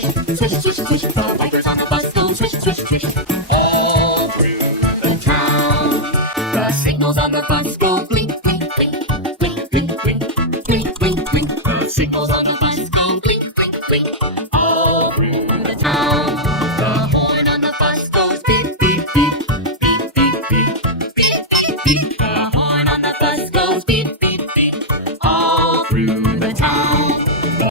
swish, swish, swish, swish. The bikers on the bus go swish, swish, swish. All through the town. The signals on the bus go blink, blink, blink, blink, blink, blink, blink, blink, blink. The signals on the bus go blink, blink, blink, all through the town.